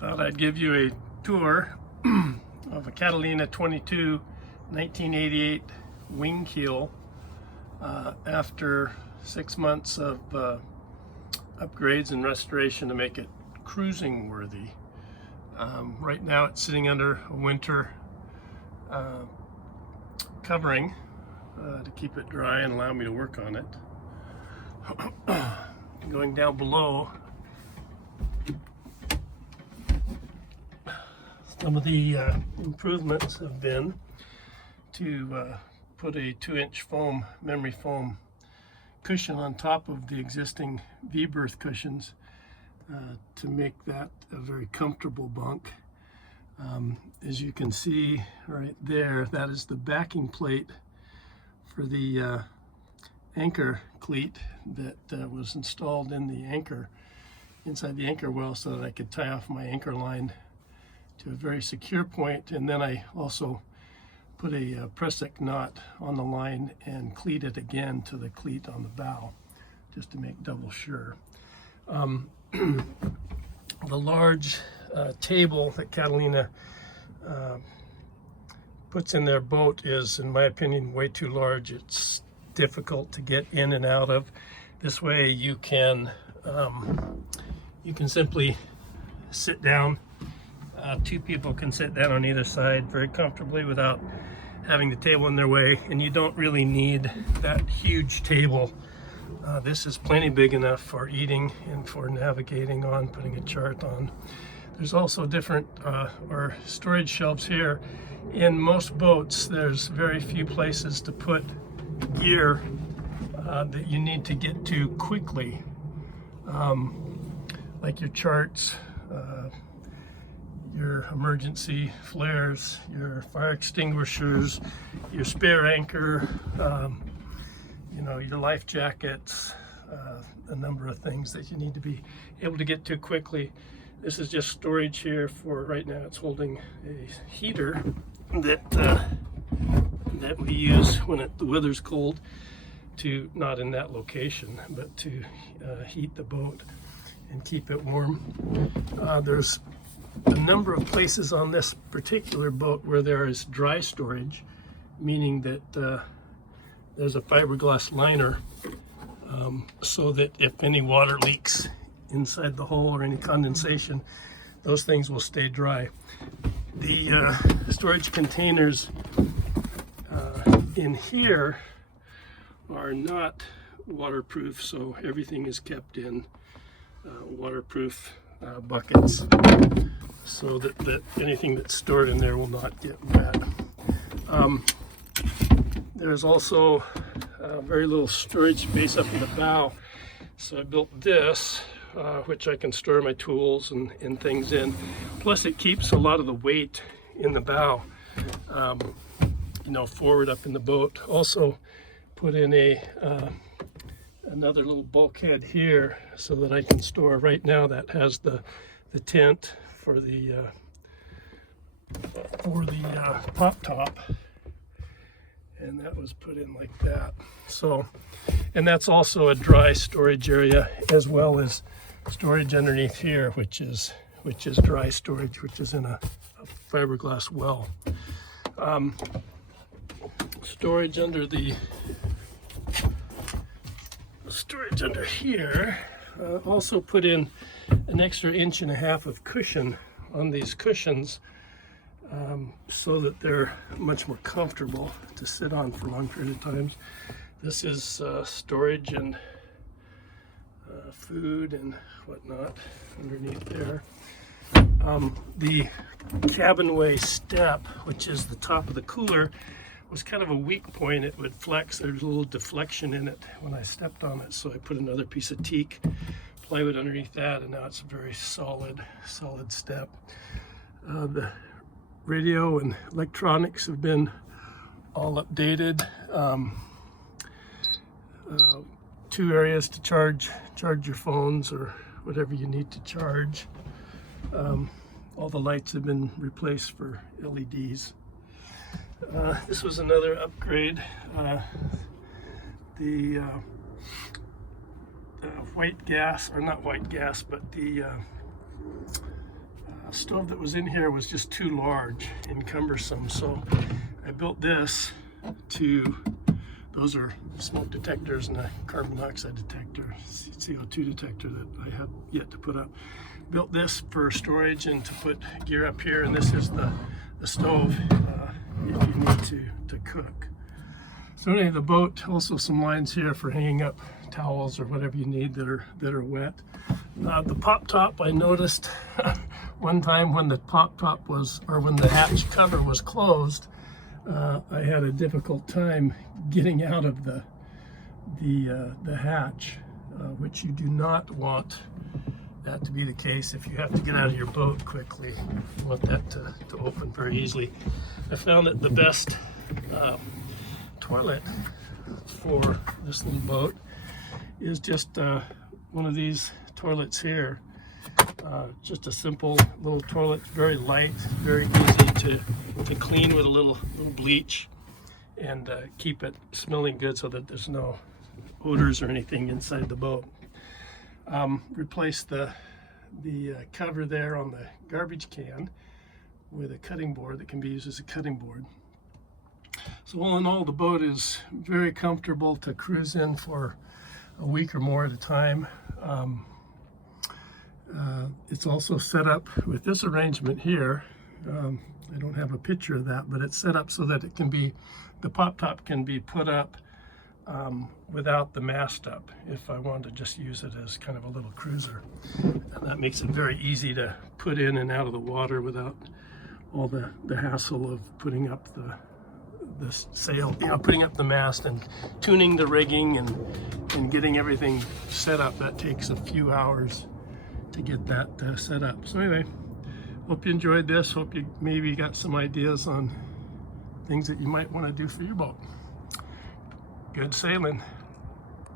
Thought I'd give you a tour of a Catalina 22 1988 wing keel after 6 months of upgrades and restoration to make it cruising worthy. Right now it's sitting under a winter covering to keep it dry and allow me to work on it. Going down below, some of the improvements have been to put a 2-inch foam, memory foam cushion on top of the existing V-berth cushions to make that a very comfortable bunk. As you can see right there, that is the backing plate for the anchor cleat that was installed in the anchor, inside the anchor well, so that I could tie off my anchor line to a very secure point. And then I also put a press-it knot on the line and cleat it again to the cleat on the bow, just to make double sure. The large table that Catalina puts in their boat is, in my opinion, way too large. It's difficult to get in and out of. This way you can simply sit down. 2 people can sit down on either side very comfortably without having the table in their way, and you don't really need that huge table. This is plenty big enough for eating and for navigating on, putting a chart on. There's also different or storage shelves here. In most boats, there's very few places to put gear that you need to get to quickly, like your charts, your emergency flares, your fire extinguishers, your spare anchor, your life jackets, a number of things that you need to be able to get to quickly. This is just storage here for right now. It's holding a heater that we use when the weather's cold, to not in that location, but to heat the boat and keep it warm. There's a number of places on this particular boat where there is dry storage, meaning that there's a fiberglass liner so that if any water leaks inside the hull or any condensation, those things will stay dry. The storage containers in here are not waterproof, so everything is kept in waterproof buckets, so that anything that's stored in there will not get wet. There's also very little storage space up in the bow, so I built this, which I can store my tools and things in. Plus it keeps a lot of the weight in the bow, forward up in the boat. Also put in another little bulkhead here so that I can store. Right now that has the tent for the pop top, and that was put in like that. So, and that's also a dry storage area, as well as storage underneath here, which is dry storage, which is in a fiberglass well. Storage under here, also put in an extra 1.5 inches of cushion on these cushions, so that they're much more comfortable to sit on for long period of times. This is storage and food and whatnot underneath there. The cabinway step, which is the top of the cooler, was kind of a weak point. It would flex. There's a little deflection in it when I stepped on it, so I put another piece of teak plywood underneath that, and now it's a very solid step. The radio and electronics have been all updated. 2 areas to charge your phones or whatever you need to charge. All the lights have been replaced for LEDs. This was another upgrade. The white gas, or not white gas, but the stove that was in here was just too large and cumbersome, so I built this to, those are smoke detectors and a carbon monoxide detector, CO2 detector that I have yet to put up. Built this for storage and to put gear up here, and this is the stove if you need to cook. So anyway, the boat, also some lines here for hanging up towels or whatever you need that are wet. The pop top, I noticed one time when the pop top was, or when the hatch cover was closed, I had a difficult time getting out of the hatch, which you do not want that to be the case. If you have to get out of your boat quickly, you want that to open very easily. I found that the best toilet for this little boat is just one of these toilets here. Just a simple little toilet, very light, very easy to clean with a little bleach and keep it smelling good so that there's no odors or anything inside the boat. Replace the cover there on the garbage can with a cutting board that can be used as a cutting board. So all in all, the boat is very comfortable to cruise in for a week or more at a time. It's also set up with this arrangement here. I don't have a picture of that, but it's set up so that it can be, the pop top can be put up without the mast up if I wanted to just use it as kind of a little cruiser. And that makes it very easy to put in and out of the water without all the hassle of putting up the sail, putting up the mast and tuning the rigging and getting everything set up. That takes a few hours to get that set up. So anyway, hope you enjoyed this. Hope you maybe got some ideas on things that you might want to do for your boat. Good sailing.